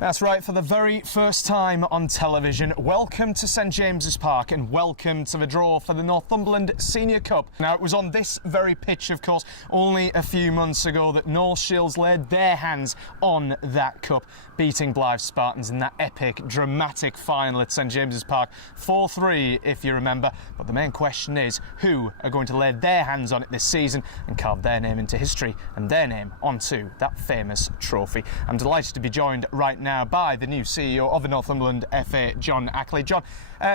That's right, for the very first time on television, welcome to St James's Park and welcome to the draw for the Northumberland Senior Cup. Now, it was on this very pitch, of course, only a few months ago that North Shields laid their hands on that cup, beating Blyth Spartans in that epic, dramatic final at St James's Park, 4-3 if you remember. But the main question is, who are going to lay their hands on it this season and carve their name into history and their name onto that famous trophy? I'm delighted to be joined right now by the new CEO of the Northumberland FA, John Ackley. John,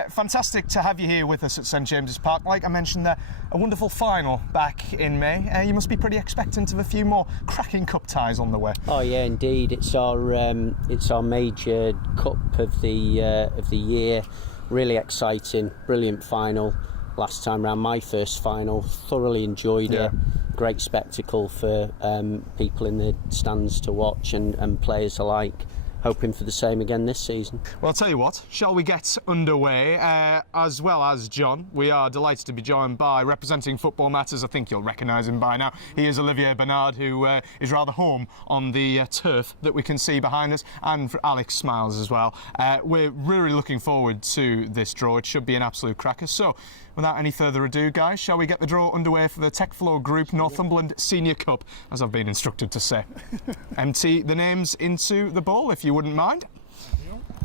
fantastic to have you here with us at St James's Park. Like I mentioned there, a wonderful final back in May. You must be pretty expectant of a few more cracking cup ties on the way. Oh yeah, indeed. It's our major cup of the year. Really exciting, brilliant final. Last time round, my first final. Thoroughly enjoyed it. Great spectacle for people in the stands to watch and players alike. Hoping for the same again this season. Well, I'll tell you what, shall we get underway? As well as John, we are delighted to be joined by, representing Football Matters, I think you'll recognise him by now. He is Olivier Bernard, who is rather home on the turf that we can see behind us, and for Alex Smiles as well. We're really looking forward to this draw. It should be an absolute cracker. So, without any further ado, guys, shall we get the draw underway for the Techflow Group Northumberland Senior Cup, as I've been instructed to say. Empty the names into the bowl, if you wouldn't mind.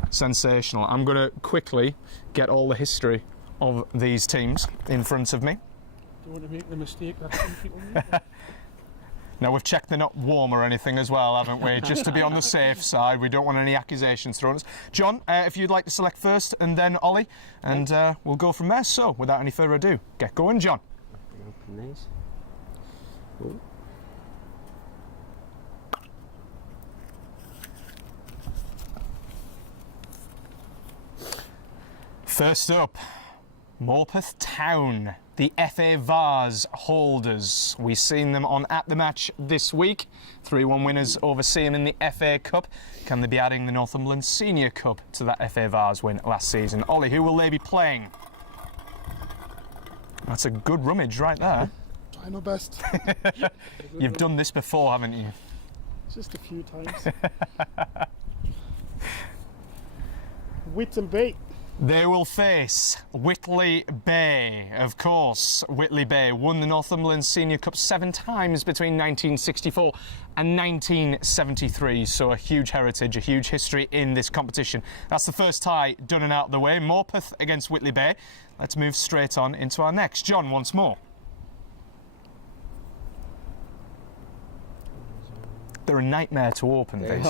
Sensational. I'm going to quickly get all the history of these teams in front of me. Don't want to make the mistake that some people make. Now, we've checked they're not warm or anything as well, haven't we? Just to be on the safe side. We don't want any accusations thrown at us. John, if you'd like to select first, and then Ollie, and we'll go from there. So, without any further ado, get going, John. Open these. Ooh. First up, Morpeth Town, the FA Vase holders. We've seen them on At The Match this week. 3-1 winners over Seaham in the FA Cup. Can they be adding the Northumberland Senior Cup to that FA Vase win last season? Ollie, who will they be playing? That's a good rummage right there. Try my best. You've done this before, haven't you? Just a few times. Whitley Bay. They will face Whitley Bay. Of course, Whitley Bay won the Northumberland Senior Cup 7 times between 1964 and 1973, so a huge heritage, a huge history in this competition. That's the first tie done and out of the way. Morpeth against Whitley Bay. Let's move straight on into our next. John, once more. They're a nightmare to open, these.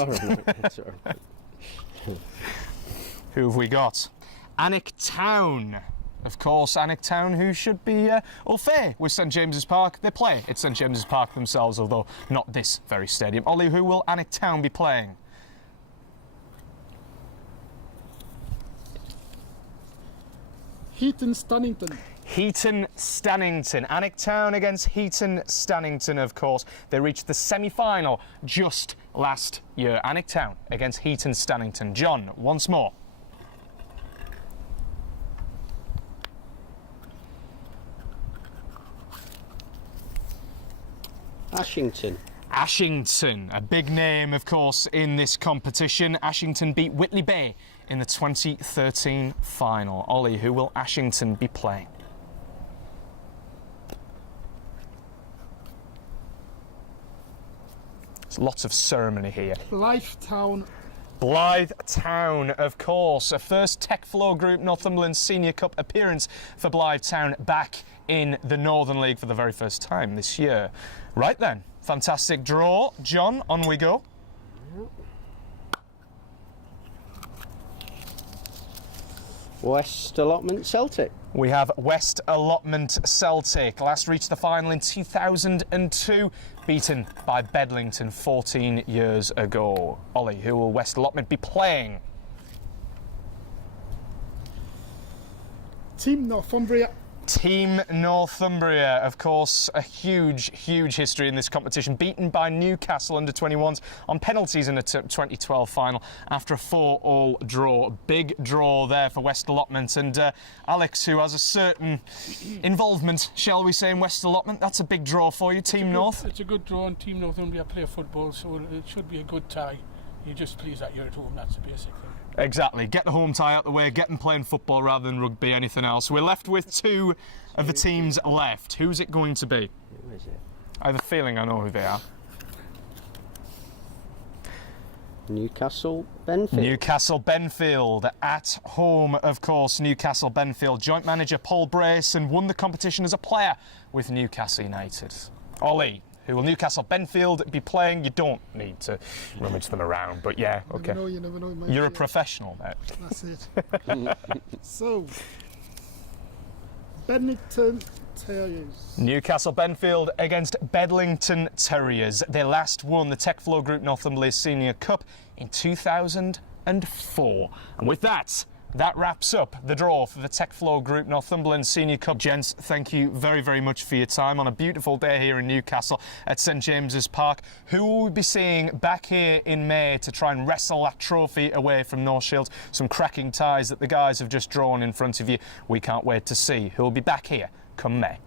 Who have we got? Alnwick Town. Of course, Alnwick Town, who should be au fait with St James's Park. They play at St James's Park themselves, although not this very stadium. Ollie, who will Alnwick Town be playing? Heaton, Stannington. Heaton, Stannington. Alnwick Town against Heaton, Stannington, of course. They reached the semi-final just last year. Alnwick Town against Heaton, Stannington. John, once more. Ashington. Ashington, a big name, of course, in this competition. Ashington beat Whitley Bay in the 2013 final. Ollie, who will Ashington be playing? There's lots of ceremony here. Blyth Town. Blyth Town, of course. A first Techflow Group Northumberland Senior Cup appearance for Blyth Town back in the Northern League for the very first time this year. Right then, fantastic draw. John, on we go. West Allotment Celtic. We have West Allotment Celtic. Last reached the final in 2002, beaten by Bedlington 14 years ago. Ollie, who will West Allotment be playing? Team Northumbria. Team Northumbria, of course, a huge, huge history in this competition. Beaten by Newcastle under-21s on penalties in the 2012 final after a 4-all draw. Big draw there for West Allotment. And Alex, who has a certain involvement, shall we say, in West Allotment, that's a big draw for you, Team North. It's a good draw, and Team Northumbria play football, so it should be a good tie. You're just pleased that you're at home, that's the basic thing. Exactly. Get the home tie out the way, get them playing football rather than rugby, anything else. We're left with two of the teams left. Who's it going to be? Who is it? I have a feeling I know who they are. Newcastle, Benfield. Newcastle Benfield at home, of course. Newcastle Benfield. Joint manager Paul Brayson won the competition as a player with Newcastle United. Ollie, who will Newcastle Benfield be playing? You don't need to rummage them around, but yeah, okay. You never know. It might You're a be professional, mate. That's it. So, Bedlington Terriers. Newcastle Benfield against Bedlington Terriers. They last won the Techflow Group Northumberland Senior Cup in 2004. And with that, that wraps up the draw for the Techflow Group Northumberland Senior Cup. Gents, thank you very, very much for your time on a beautiful day here in Newcastle at St James's Park. Who will we be seeing back here in May to try and wrestle that trophy away from North Shields? Some cracking ties that the guys have just drawn in front of you. We can't wait to see who will be back here come May.